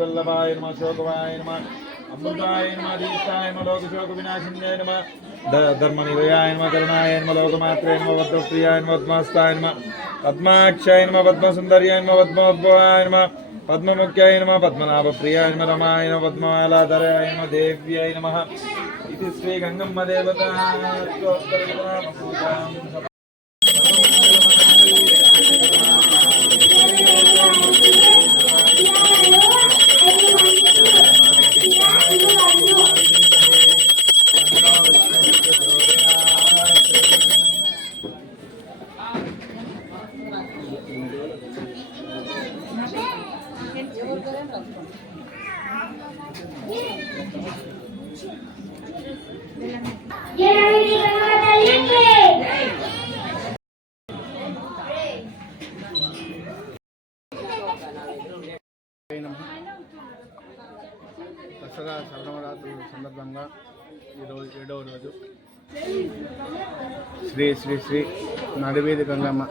వల్లభాయ నమ శోకవాయ నమ అమృతాయ నమ దీప్తాయ నమ లోక శోక వినాశిన్యాయ నమ ధర్మ నిలయాయ నమ కరుణాయ నమ లోకమాత్రే నమ పద్మప్రియాయ నమ పద్మాస్తాయ నమ పద్మాక్షాయ నమ పద్మసుందర్యాయ నమ పద్మోద్భవాయ నమ పద్మముఖ్యాయ నమ పద్మనాభప్రియాయ నమ రమాయ నమ పద్మమాలాధరాయ నమ దేవ్యాయ నమ ఇది శ్రీ గంగమ్మ దేవత దసరా శరణవరాత్రి సందర్భంగా ఈరోజు ఏడవ రోజు శ్రీ శ్రీ శ్రీ నడివేది గంగమ్మ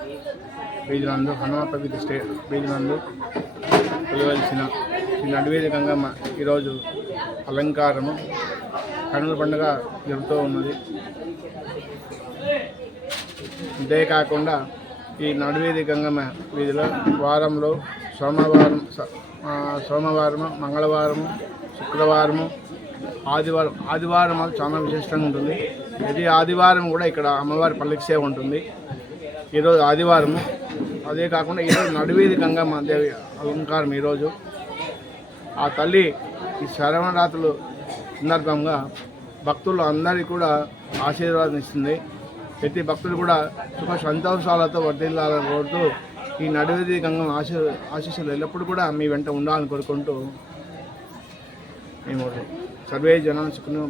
బీజనందు హనుమ పవిత్ర స్టే బీజనందు కొలవలసిన ఈ నడివేది గంగమ్మ ఈరోజు అలంకారము కనుల పండుగ జరుగుతూ ఉన్నది. ఇదే కాకుండా ఈ నడివేది గంగమ్మ వీధిలో వారంలో సోమవారం సోమవారము మంగళవారము శుక్రవారము ఆదివారం ఆదివారం చాలా విశిష్టంగా ఉంటుంది. ప్రతి ఆదివారం కూడా ఇక్కడ అమ్మవారి పల్లెక్సే సేవ ఉంటుంది. ఈరోజు ఆదివారము అదే కాకుండా ఈరోజు నడివేది గంగా దేవి అలంకారం ఈరోజు. ఆ తల్లి ఈ శరవణరాత్రులు సందర్భంగా భక్తులు అందరికీ కూడా ఆశీర్వాదం ఇస్తుంది. ప్రతి భక్తులు కూడా సుఖ సంతోషాలతో వర్ధిల్లాలని కోరుతూ ఈ నడివేది గంగం ఆశీ ఆశీస్సులు ఎల్లప్పుడూ కూడా మీ వెంట ఉండాలని కోరుకుంటూ మేము సర్వే జనాలు సుఖంగా